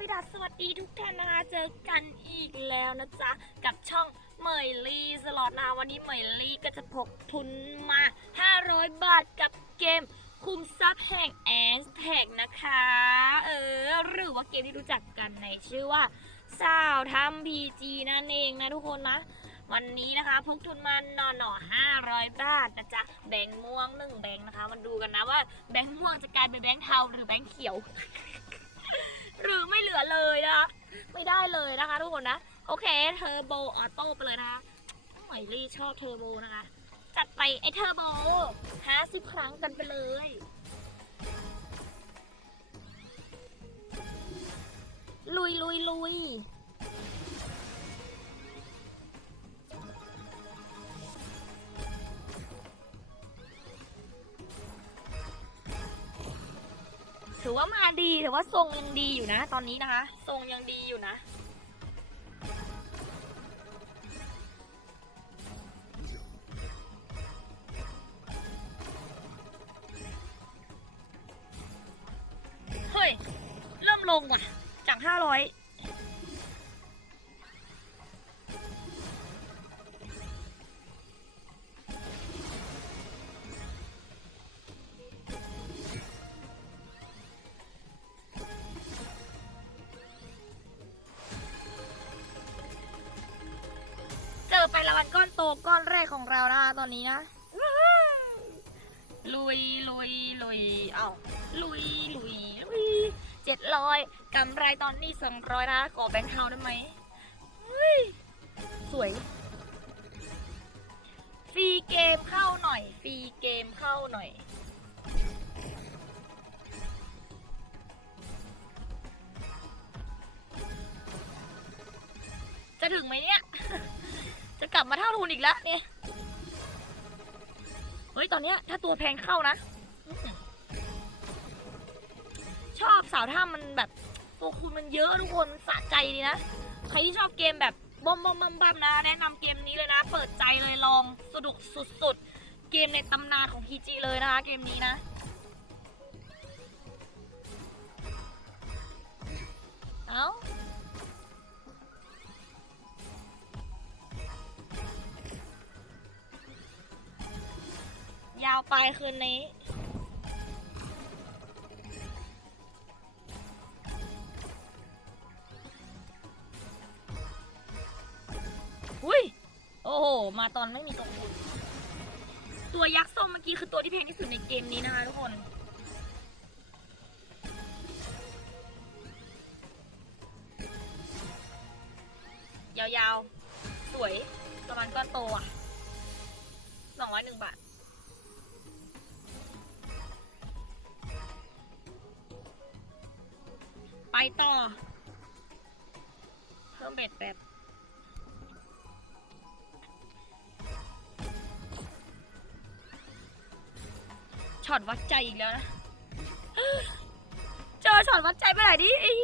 พี่ดาสวัสดีทุกท่านนะคะเจอกันอีกแล้วนะจ๊ะ กับช่องเหมยลี่สลอตนะวันนี้เหมยลี่ก็จะพกทุนมา 500 บาทกับเกม คุมทรัพย์แห่งแอนแท็กนะคะ เออ หรือว่าเกมที่รู้จักกันในชื่อว่าสาวทำพีจีนั่นเองนะทุกคนนะ วันนี้นะคะพกทุนมาหน่อหน่อ500บาทนะจ๊ะ แบงค์ม่วงหนึ่งแบงค์นะคะ มันดูกันนะว่าแบงค์ม่วงจะกลายเป็นแบงค์เทาหรือแบงค์เขียว หรือไม่เหลือเลยนะคะไม่ได้เลยนะคะ ทุกคนนะ โอเคเทอร์โบออโต้ไปเลยนะคะหมายลี่ชอบเทอร์โบนะคะ จัดไปไอเทอร์โบ50ครั้งกันไปเลยลุยลุยลุย ถือว่ามาดีถือว่าทรงยังดีอยู่นะ ตอนนี้นะคะ ทรงยังดีอยู่นะ เฮ้ย เริ่มลงว่ะ จากห้าร้อย โตก้อนแรกของเรานะคะตอนนี้นะลุยลุยลุยเอาลุยลุยลุยเจ็ดร้อยกำไรตอนนี้สองร้อยนะขอแบงค์เทาได้ไหมสวยฟรีเกมเข้าหน่อยฟรีเกมเข้าหน่อยจะถึงไหมเนี่ย ลับมาเท่าทุนอีกแล้วเนี่ยเฮ้ย ตอนเนี้ยถ้าตัวแพงเข้านะ ชอบสาวท่ามันแบบตัวคูณมันเยอะทุกคนสะใจดีนะ ใครที่ชอบเกมแบบบอมบอมบัมบัมนะ แนะนำเกมนี้เลยนะ เปิดใจเลยลองสนุกสุดๆ เกมในตำนานของ PG เลยนะคะ เกมนี้นะ ยาไปคืนนี้ อุ้ย โอ้โห มาตอนไม่มีตรงคุณตัวยักษ์ส้มเมื่อกี้คือตัวที่แพงที่สุดในเกมนี้นะคะทุกคนยาวๆ สวย ประมาณก้อนโตอะสองร้อยหนึ่งบาท ต่อ เพิ่มเบ็ดแบบช็อตวัดใจอีกแล้วนะ เจอช็อตวัดใจไปไหนดิเอ้ย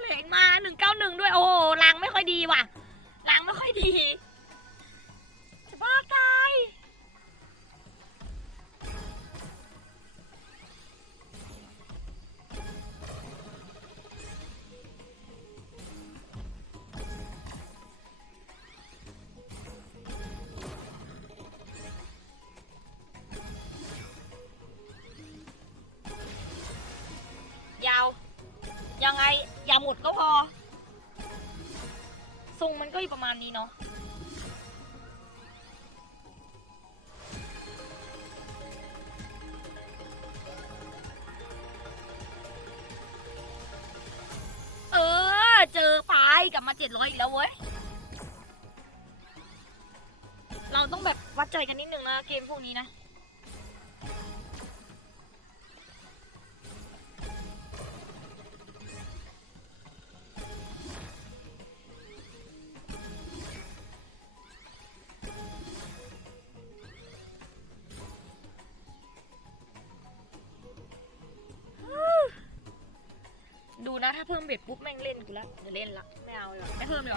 เหลงมาหนึ่งเก้าหนึ่งด้วย โอ้ลางไม่ค่อยดีว่ะลางไม่ค่อยดี ก็พอ ทรงมันก็อยู่ประมาณนี้เนาะเออ เจอไปกลับมาเจ็ดร้อยอีกแล้วเว้ย เราต้องแบบวัดใจกันนิดนึงนะเกมพวกนี้นะ เพิ่มเบ็ดปุ๊บแม่งเล่นกูละจะเล่นละไม่เอาเลยไม่เพิ่มเลย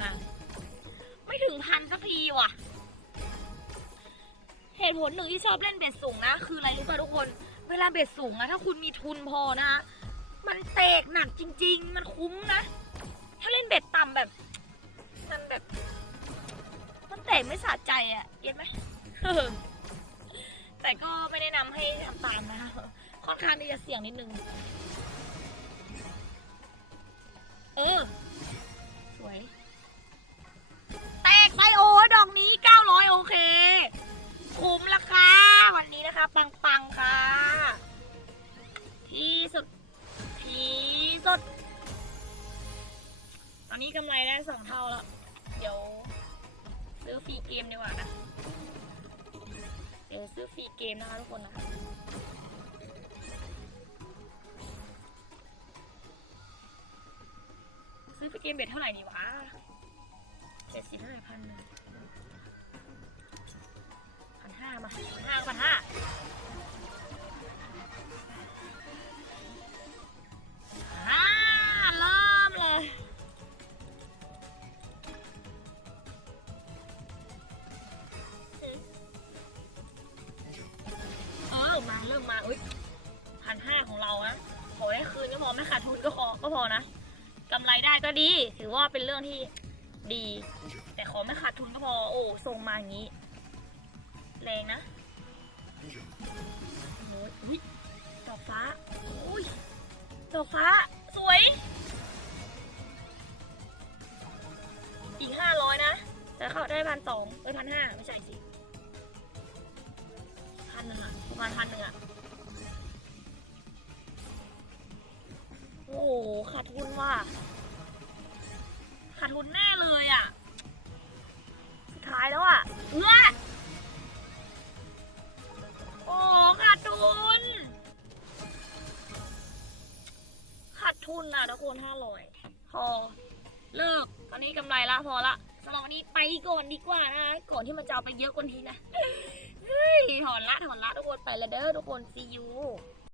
มา ไม่ถึงพันสักทีว่ะ เหตุผลหนึ่งที่ชอบเล่นเบ็ดสูงนะ คืออะไรรู้ป่ะทุกคน เวลาเบ็ดสูงอะถ้าคุณมีทุนพอนะ มันเตกหนักจริง ๆ มันคุ้มนะ ถ้าเล่นเบ็ดต่ำแบบ มันแบบ มันเตกไม่สะใจอะเก็ตไหมแต่ก็ไม่ได้นำให้ทำตามนะคะค่อนข้างที่จะเสี่ยงนิดนึง อนนี้กำไรได้สองเท่าแล้ว เดี๋ยวซื้อฟรีเกมดีกว่านะ เดี๋ยวซื้อฟรีเกมนะคะทุกคนนะซื้อฟรีเกมเบ็ดเท่าไหร่นี่วะเจ็ดสิบเท่าพันหนึ่งพันห้ามาพันห้าพันห้า ก็พอนะกำไรได้ก็ดี ถือว่าเป็นเรื่องที่ดี แต่ขอไม่ขาดทุนก็พอ โอ้ส่งมาอย่างนี้ แรงนะโอ้ยอุ้ยดอกฟ้าอุ้ยดอกฟ้า สวย อีกห้าร้อยนะแต่เขาได้พันสองเอ้ยพันห้าไม่ใช่สิพันหนึ่งอะประมาณพันหนึ่งอะ ขาดทุนว่ะขาดทุนแน่เลยอะสุดท้ายแล้วอะเอื้อโอ้ขาดทุน ขาดทุนอะทุกคนห้าร้อยพอ เลิก ตอนนี้กำไรละพอละสำหรับวันนี้ไปก่อนดีกว่านะ ก่อนที่มันจะเอาไปเยอะกว่านี้นะ เฮ้ยถอนละถอนละทุกคนไปละเด้อทุกคน see you